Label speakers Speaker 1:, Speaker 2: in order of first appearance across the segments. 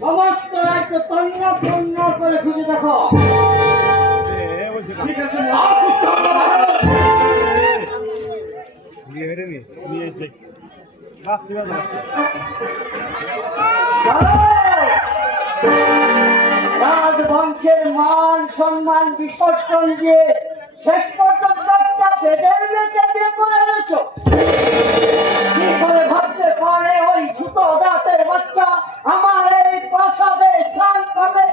Speaker 1: সমস্ত রাজ্য তন্ন তন্ন করে খুঁজে দেখো। ঠিক আছে রাজবংশের মান সম্মান বিসর্জন দিয়ে শেষ পর্যন্ত একটা বেদের মেয়েকে বিয়ে করে এনেছো। আমার এই প্রাসাদে স্থান পাবে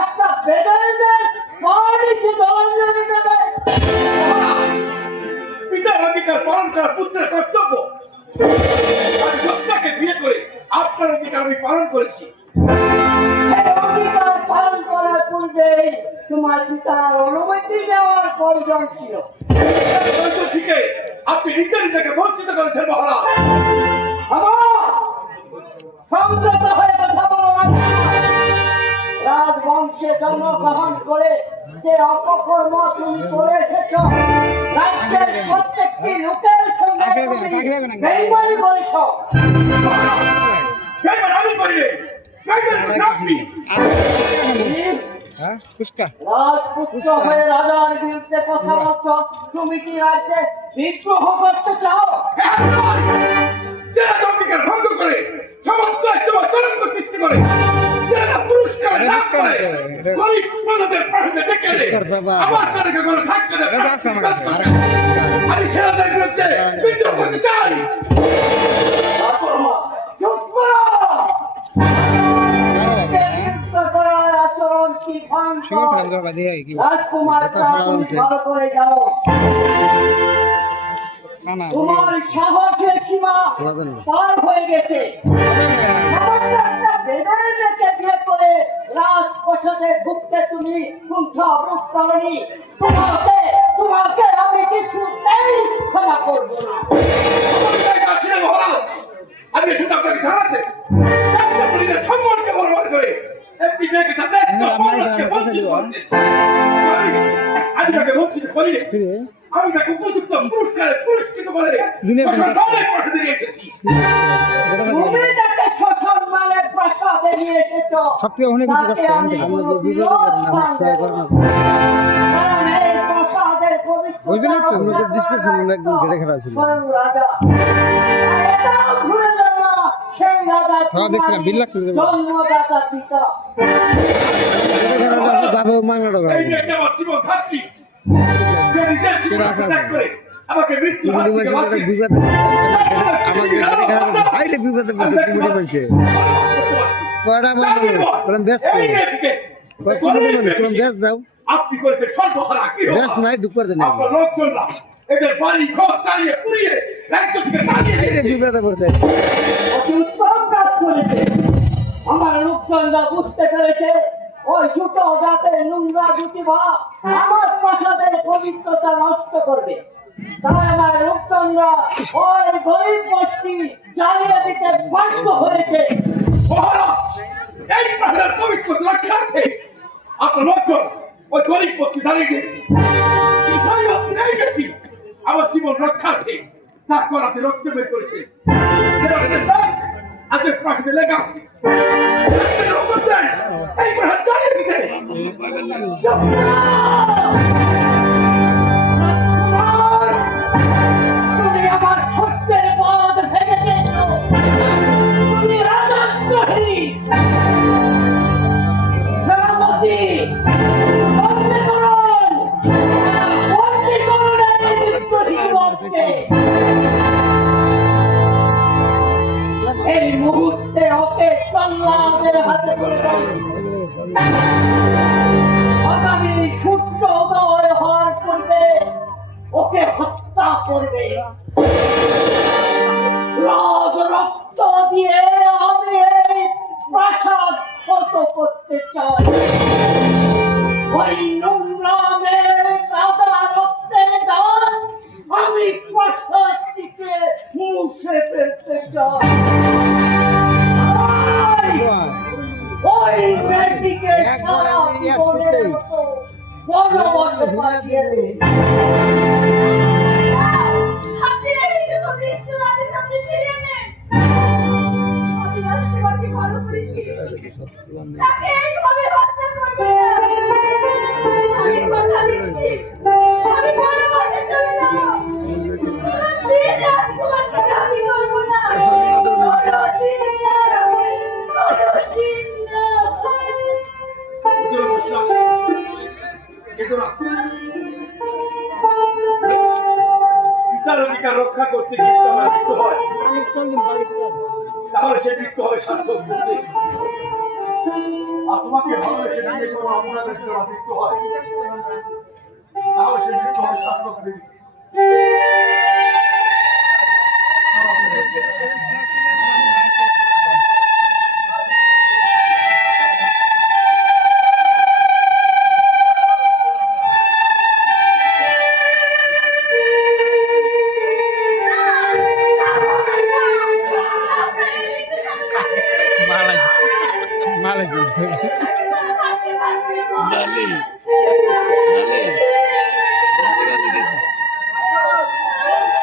Speaker 1: একটা বেদের মেয়ে মহানিশি জলাঞ্জলি দেবে।
Speaker 2: পিতার অধিকার পালন করা পুত্রের কর্তব্য। আমি জোৎস্নাকে বিয়ে করে আপনার অধিকার আমি পালন করেছি।
Speaker 1: অধিকার পালন করার পূর্বে তোমার পিতার অনুমতি নেওয়ার প্রয়োজন ছিল।
Speaker 2: আপনি নিজের নিজেকে বঞ্চিত করেছেন মহারাজ।
Speaker 1: রাজবংশে জন্মগ্রহণ করে যে অপকর্ম তুমি করে এসেছ রাজ্যের প্রত্যেকটি লোকের সঙ্গে তুমি বেইমানি করেছ। রাজপুত্র হয়ে রাজার বিরুদ্ধে কথা বলছ। তুমি কি রাজ্যে বিদ্রোহ করতে চাও?
Speaker 2: যারা অধিকার ভঙ্গ করে সমস্ত তোমার তরঙ্গ সৃষ্টি করে যারা পুরস্কার লাভ করে গরিব প্রজাদের পাশে ডেকে আনে,
Speaker 3: পুরস্কার চাপা।
Speaker 2: আমার তাদেরকে কোনো থাকতে দেবে
Speaker 3: এটা আছে আমার কাছে। আর
Speaker 2: আমি সেনাদের বিরুদ্ধে বিদ্রোহ করতে চাই।
Speaker 1: কি রাজকুমার। ভালো করে
Speaker 3: খানা
Speaker 1: তোমার সাহসের সীমা পার হয়ে গেছে। করে রাজপ্রাসাদে ঢুকতে তুমি কুণ্ঠা অবরোধ করনি তোমাকে তোমাকে আমি কিছুতেই ক্ষমা করব না।
Speaker 2: আমি শুধু আপনাকে জানাচ্ছি সম্মানকে বরবাদ করে। একটি মেয়েকে তার বঞ্চিত করছে আমি- তাকে বঞ্চিত করিনি। আমি তাকে উপযুক্ত পুরস্কারে পুরস্কৃত করে
Speaker 3: দুনিয়া
Speaker 2: শ্বশুর বাড়ির পাঠাতে নিয়ে এসেছি
Speaker 1: তুমি যাকে সসম্মানে প্রাসাদে নিয়ে এসেছ
Speaker 3: সবথেকে অনেক কিছু ওই জন্য তো আমাদের
Speaker 1: করার
Speaker 3: একদম
Speaker 1: দায়িত্ব
Speaker 3: ঘেটে ছিল। হ্যাঁ, দেখছিলাম, বিল লাগছিল যাবে মাংনাটা
Speaker 2: এই আমাকে মৃত্যু হাত থেকে বাঁচিয়েছে।
Speaker 3: বিবাদে আমাদের পড়ছে কুমিটি বলছে। কয়টা মানুষ বললাম বেশ
Speaker 2: এই মেয়েটিকে,
Speaker 3: কয় কুমিটি মানুষ বললাম বেশ দাও।
Speaker 2: আপনি করেছেন সর্বহারা
Speaker 3: বেশ নাই ঢুকবার দেন
Speaker 2: আপনার লোকজনরা এদের বাড়ি ঘর তাড়িয়ে পুড়িয়ে রাজ্য থেকে তাড়িয়ে দিয়েছে
Speaker 3: পড়ছে
Speaker 1: উত্তম কাজ করেছে। আমার লোকজনরা বুঝতে পেরেছে ওই ছোট জাতের নোংরা দুটি ভাব আমার প্রাসাদের পবিত্রতা নষ্ট করবে। তাই আমার লোকজনরা ওই গরিব জ্বালিয়ে দিতে বাধ্য হয়েছে
Speaker 2: এই প্রাণের পবিত্র রক্ষার্থে আপনার লোকজন ওই গরিব বস্তি দাঁড়িয়ে গিয়েছে বিষয় আপনি এই ব্যক্তি আমার জীবন রক্ষার্থে তার করাতে রক্ত বের করেছে আজকে প্রাণে লেগে আছে এই প্রাণ জ্বালিয়ে
Speaker 1: এই মুহূর্তে ওকে কল্লাদের হাতে তুলে দেন। আগামী সূর্য উদয় হওয়ার পূর্বে ওকে হত্যা করবে। রক্ত দিয়ে একবারে একসাথে বড় বড় পাঠিয়ে আমি কথা দিচ্ছি আমি ভালোবাসা চলে যাব
Speaker 2: প্রেমিকা রক্ষা করতে মৃত্যু হয়। তাহলে সে মৃত্যু হবে সার্থক মৃত্যু। হয়। তাহলে সে মৃত্যু হবে সার্থক
Speaker 1: Alisson. Dali. Dali.